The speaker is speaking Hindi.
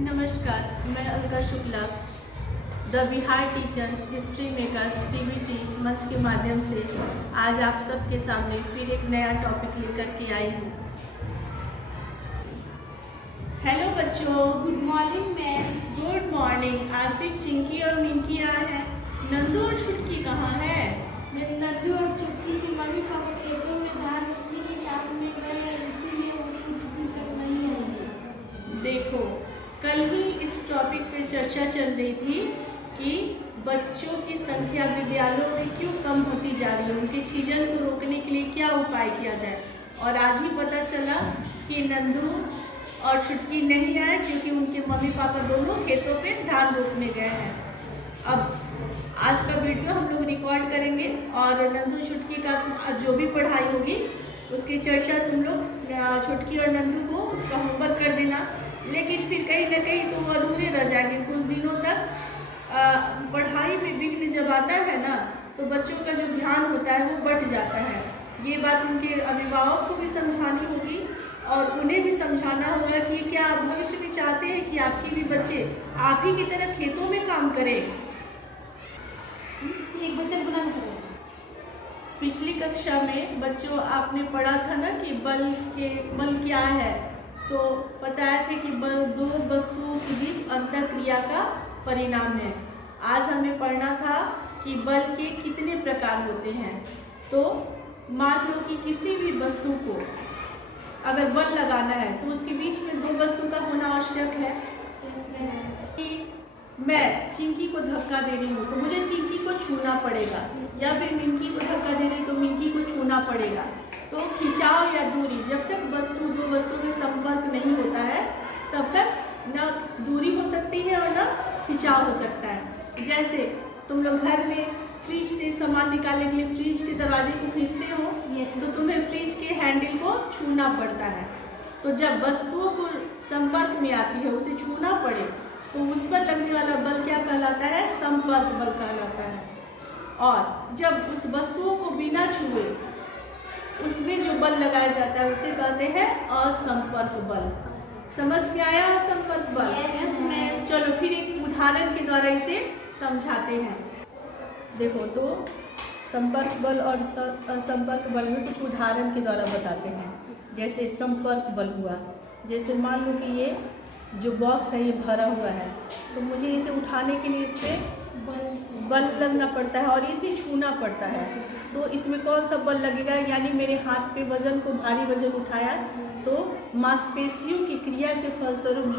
नमस्कार, मैं Alka Shukla the Bihar teacher history makers TVT मंच के माध्यम से आज आप सबके सामने फिर एक नया टॉपिक लेकर के आई हूँ। हेलो बच्चों, good morning ma'am. Good morning. Asif, Chinki और मिंकी आए हैं। नंदू और छुटकी कहाँ है? मैं नंदू और छुटकी की मम्मी पापा खेतों में धान रोपने के काम में गए हैं, इसीलिए वो कुछ दिन तक नहीं आएंगे। देखो, कल ही इस टॉपिक पर चर्चा चल रही थी कि बच्चों की संख्या विद्यालयों में क्यों कम होती जा रही है, उनके सृजन को रोकने के लिए क्या उपाय किया जाए। और आज ही पता चला कि नंदू और छुटकी नहीं आए क्योंकि उनके मम्मी पापा दोनों खेतों पे धान रोपने गए हैं। अब आज का वीडियो हम लोग रिकॉर्ड करेंगे और नंदू छुटकी का जो भी पढ़ाई होगी उसकी चर्चा तुम लोग छुटकी और नंदू को उसका होमवर्क कर देना। लेकिन फिर कहीं ना कहीं तो वो अधूरे रह जाएंगे कुछ दिनों तक। पढ़ाई में विघ्न जब आता है ना तो बच्चों का जो ध्यान होता है वो बट जाता है। ये बात उनके अभिभावक को भी समझानी होगी और उन्हें भी समझाना होगा कि क्या आप भविष्य में चाहते हैं कि आपके भी बच्चे आप ही की तरह खेतों में काम करें। एक बच्चा बनाना पड़ेगा। पिछली कक्षा में बच्चों आपने पढ़ा था ना कि बल क्या है, तो बताया थे कि बल दो वस्तुओं के बीच अंतःक्रिया का परिणाम है। आज हमें पढ़ना था कि बल के कितने प्रकार होते हैं। तो मान लो कि किसी भी वस्तु को अगर बल लगाना है तो उसके बीच में दो वस्तु का होना आवश्यक है। कि मैं चिंकी को धक्का दे रही हूँ तो मुझे चिंकी को छूना पड़ेगा, या फिर मिंकी को धक्का दे रही तो मिंकी को छूना पड़ेगा। तो खिंचाव या दूरी, जब तक दो वस्तु में संपर्क नहीं होता है तब तक न दूरी हो सकती है और न खिंचाव हो सकता है। जैसे तुम लोग घर में फ्रिज से सामान निकालने के लिए फ्रिज के दरवाजे को खींचते हो तो तुम्हें फ्रिज के हैंडल को छूना पड़ता है। तो जब वस्तुओं को संपर्क में आती है, उसे छूना पड़े, तो उस पर लगने वाला बल क्या कहलाता है? संपर्क बल कहलाता है। और जब उस वस्तुओं को बिना छुए उसमें जो बल लगाया जाता है उसे कहते हैं असंपर्क बल। समझ में आया असंपर्क बल? Yes, ma'am। चलो फिर एक उदाहरण के द्वारा इसे समझाते हैं। देखो, तो संपर्क बल और असंपर्क बल में कुछ उदाहरण के द्वारा बताते हैं। जैसे संपर्क बल हुआ, जैसे मान लो कि ये जो बॉक्स है ये भरा हुआ है, तो मुझे इसे उठाने के लिए इस पर बल लगना पड़ता है और इसे छूना पड़ता है। तो इसमें कौन सा बल लगेगा? यानी मेरे हाथ पे वजन को, भारी वजन उठाया तो मांसपेशियों की क्रिया के फलस्वरूप